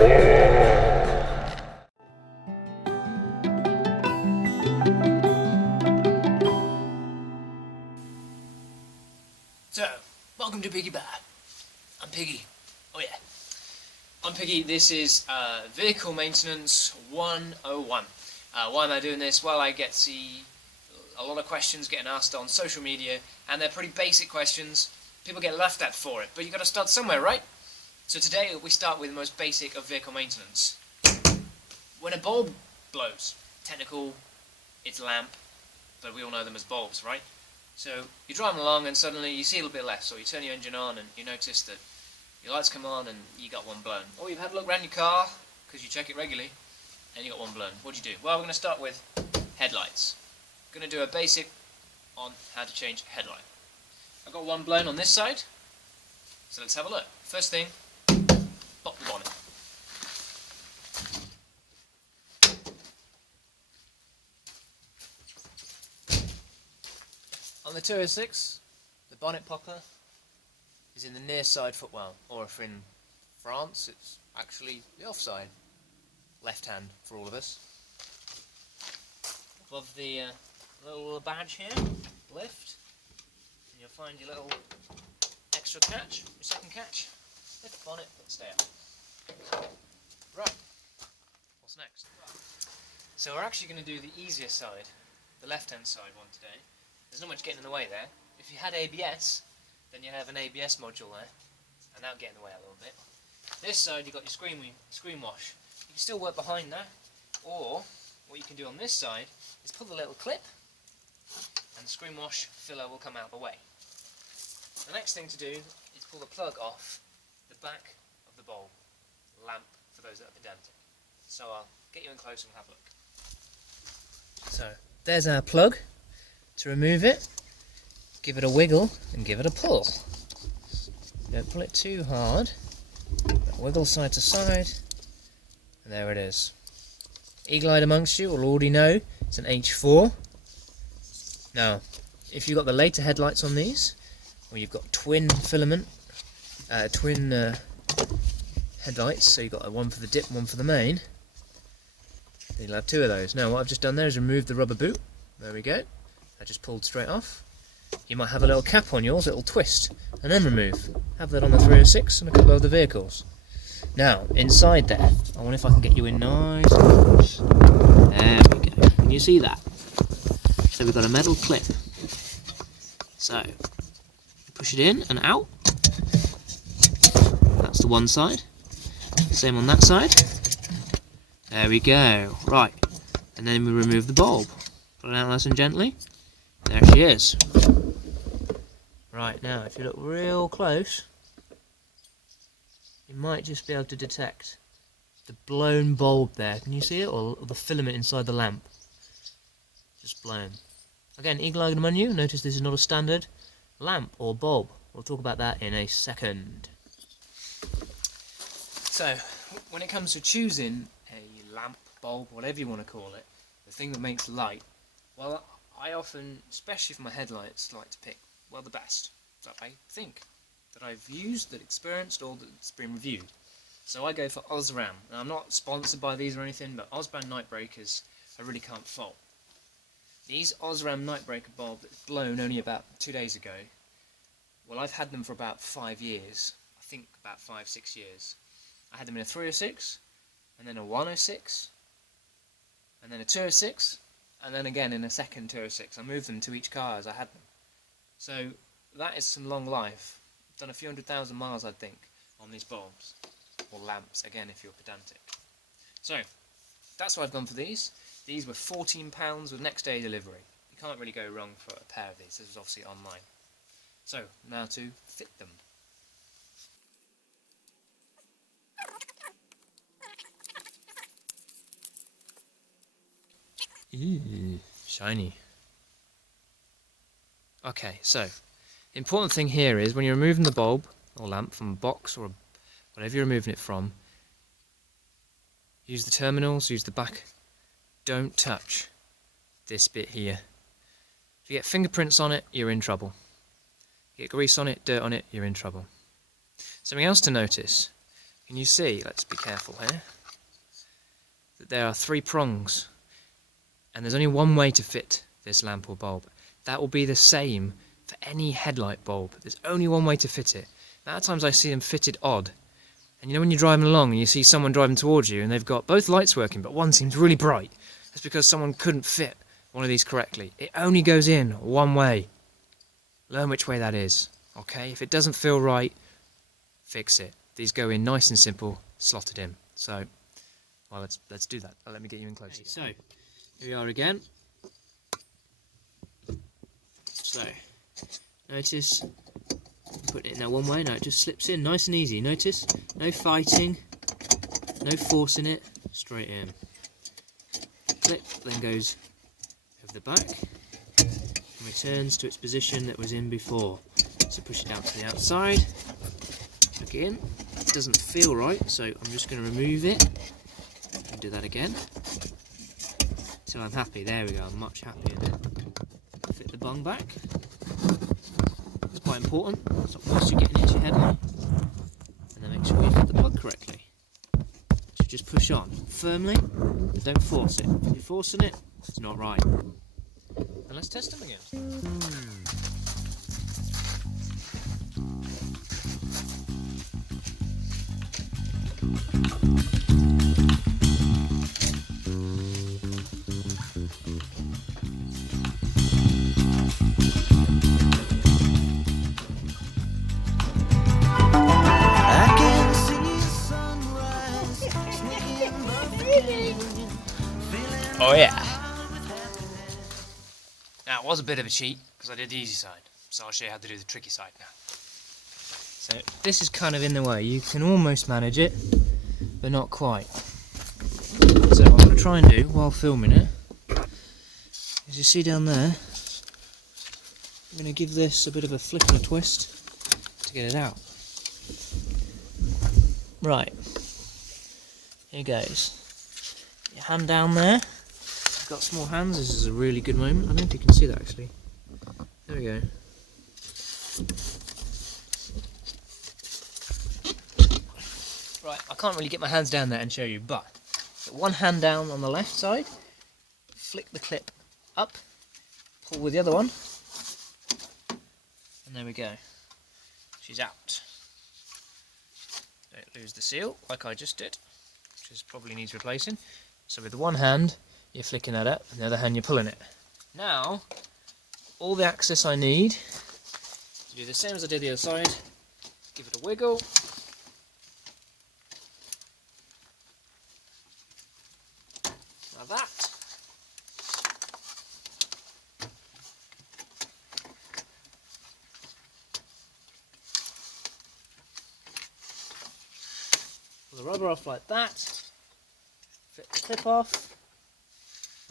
So, welcome to Piggypowerrrr. I'm Piggy. Oh yeah. I'm Piggy. This is Vehicle Maintenance 101. Why am I doing this? Well, I get to see a lot of questions getting asked on social media, and they're pretty basic questions. People get laughed at for it, but you've got to start somewhere, right? So today we start with the most basic of vehicle maintenance. When a bulb blows, technical, it's a lamp, but we all know them as bulbs, right? So you're driving along and suddenly you see a little bit less, or you turn your engine on and you notice that your lights come on and you got one blown. Or you've had a look around your car, because you check it regularly, and you got one blown. What do you do? Well, we're going to start with headlights. Going to do a basic on how to change a headlight. I've got one blown on this side, so let's have a look. First thing, pop the bonnet. On the 206, the bonnet popper is in the near side footwell, or if in France, it's actually the off side, left hand for all of us. Above the little badge here, lift, and you'll find your little extra catch, your second catch. Lift the bonnet, but stay up. Right, what's next? So we're actually going to do the easier side, the left hand side one today. There's not much getting in the way there. If you had ABS, then you'd have an ABS module there, and that would get in the way a little bit. This side you've got your screen wash. You can still work behind that, or what you can do on this side is pull the little clip, and the screen wash filler will come out of the way. The next thing to do is pull the plug off the back of the bulb lamp for those that are pedantic. So I'll get you in close and have a look. So there's our plug. To remove it, give it a wiggle and give it a pull. Don't pull it too hard, but wiggle side to side, and there it is. Eagle-eyed amongst you will already know it's an H4. Now, if you've got the later headlights on these, or you've got twin headlights, so you've got one for the dip and one for the main, then you'll have two of those. Now what I've just done there is remove the rubber boot. There we go. I just pulled straight off. You might have a little cap on yours, it'll twist and then remove. Have that on the 306 and a couple of other vehicles. Now, inside there, I wonder if I can get you in nice and close. There we go. Can you see that? So we've got a metal clip. So, push it in and out. That's the one side. Same on that side. There we go. Right. And then we remove the bulb. Pull it out nice and gently. There she is. Right, now if you look real close, you might just be able to detect the blown bulb there. Can you see it? Or the filament inside the lamp. Just blown. Again, eagle-eyed among you, notice this is not a standard lamp or bulb. We'll talk about that in a second. So, when it comes to choosing a lamp, bulb, whatever you want to call it, the thing that makes light, well, I often, especially for my headlights, like to pick, well, the best that I think, that I've used, that experienced, or that's been reviewed. So I go for Osram. Now, I'm not sponsored by these or anything, but Osram night breakers I really can't fault. These Osram night breaker bulb that's blown only about 2 days ago, well, I've had them for about 5 years. I think about 5-6 years. I had them in a 306, and then a 106, and then a 206, and then again in a second 206. I moved them to each car as I had them. So that is some long life. I've done a few 100,000 miles, I think, on these bulbs. Or lamps, again, if you're pedantic. So, that's why I've gone for these. These were £14 with next day delivery. You can't really go wrong for a pair of these. This was obviously online. So, now to fit them. Ooh, shiny. Okay, so important thing here is when you're removing the bulb or lamp from a box or whatever you're removing it from, use the terminals, use the back. Don't touch this bit here. If you get fingerprints on it, you're in trouble. Get grease on it, dirt on it, you're in trouble. Something else to notice, can you see, let's be careful here, that there are 3 prongs, and there's only one way to fit this lamp or bulb. That will be the same for any headlight bulb. There's only one way to fit it. Now, at times I see them fitted odd, and you know when you're driving along and you see someone driving towards you and they've got both lights working but one seems really bright, that's because someone couldn't fit one of these correctly. It only goes in one way. Learn which way that is, okay? If it doesn't feel right, fix it. These go in nice and simple, slotted in. So, well, let's do that. Let me get you in close. Okay, so, here we are again. So, notice, put it in there one way, now it just slips in nice and easy. Notice, no fighting, no forcing it, straight in. Clip, then goes over the back, and returns to its position that was in before. So push it down to the outside, plug it in. It doesn't feel right, so I'm just going to remove it, and do that again, until I'm happy. There we go, I'm much happier now. Fit the bung back. It's quite important, so whilst you're getting into your headlight, and then make sure you fit the plug correctly. So just push on firmly, but don't force it. If you're forcing it, it's not right. And let's test them again. Oh yeah. Now it was a bit of a cheat because I did the easy side, so I'll show you how to do the tricky side now. So this is kind of in the way. You can almost manage it, but not quite. So what I'm going to try and do while filming it, as you see down there, I'm going to give this a bit of a flick and a twist to get it out. Right, here goes. Your hand down there. Got small hands, this is a really good moment. I don't know if you can see that actually. There we go. Right, I can't really get my hands down there and show you, but put one hand down on the left side, flick the clip up, pull with the other one, and there we go. She's out. Don't lose the seal like I just did, which probably needs replacing. So with one hand, you're flicking that up, and the other hand you're pulling it. Now, all the access I need to do the same as I did the other side, give it a wiggle. Now that. Pull the rubber off like that, fit the clip off,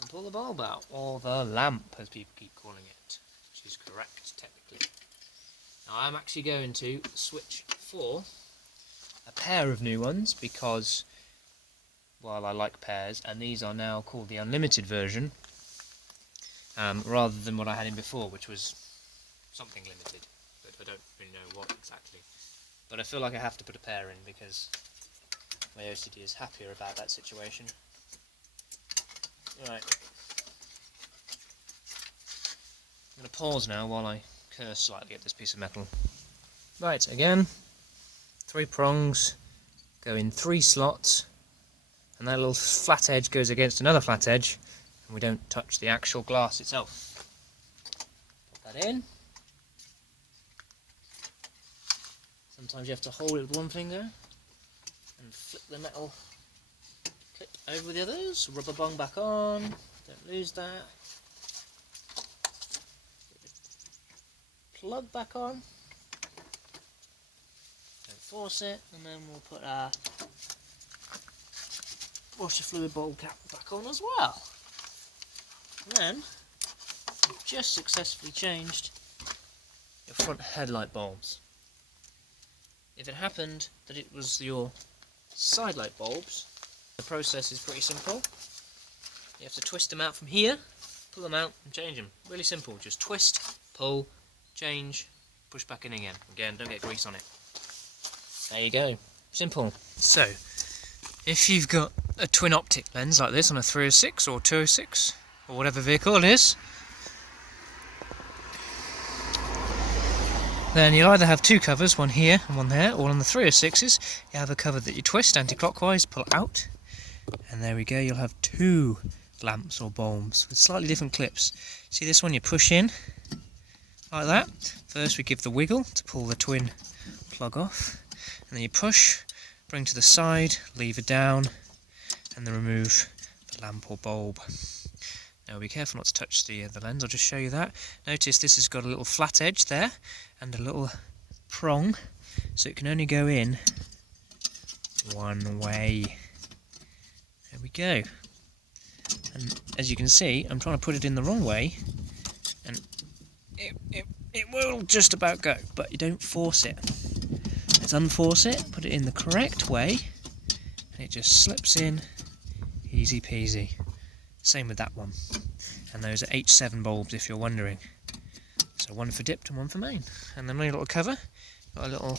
and pull the bulb out, or the lamp as people keep calling it, which is correct technically. Now I'm actually going to switch for a pair of new ones because, well, I like pairs, and these are now called the unlimited version, rather than what I had in before, which was something limited, but I don't really know what exactly. But I feel like I have to put a pair in because my OCD is happier about that situation. Right, I'm going to pause now while I curse slightly at this piece of metal. Right, again, 3 prongs, go in 3 slots, and that little flat edge goes against another flat edge, and we don't touch the actual glass itself. Put that in. Sometimes you have to hold it with one finger, and flip the metal clip over the others, rubber bung back on, don't lose that. Plug back on, don't force it, and then we'll put our washer fluid bottle cap back on as well. And then you've just successfully changed your front headlight bulbs. If it happened that it was your side light bulbs, the process is pretty simple. You have to twist them out from here, pull them out and change them. Really simple, just twist, pull, change, push back in again. Again, don't get grease on it. There you go. Simple. So, if you've got a twin optic lens like this on a 306 or 206 or whatever vehicle it is, then you'll either have two covers, one here and one there, or on the 306s you have a cover that you twist anti-clockwise, pull out, and there we go, you'll have two lamps or bulbs with slightly different clips. See this one, you push in like that. First we give the wiggle to pull the twin plug off, and then you push, bring to the side, lever down, and then remove the lamp or bulb. Now be careful not to touch the lens, I'll just show you that. Notice this has got a little flat edge there and a little prong, so it can only go in one way. There we go. And as you can see, I'm trying to put it in the wrong way, and it will just about go, but you don't force it. Let's unforce it, put it in the correct way, and it just slips in, easy peasy. Same with that one. And those are H7 bulbs, if you're wondering. So one for dipped and one for main. And then my little cover, got a little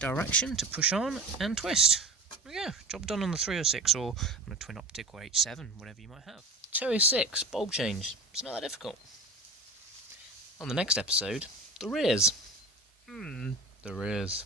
direction to push on and twist. There we go, job done on the 306 or on a twin optic or H7, whatever you might have. 206, bulb change. It's not that difficult. On the next episode, the rears. The rears.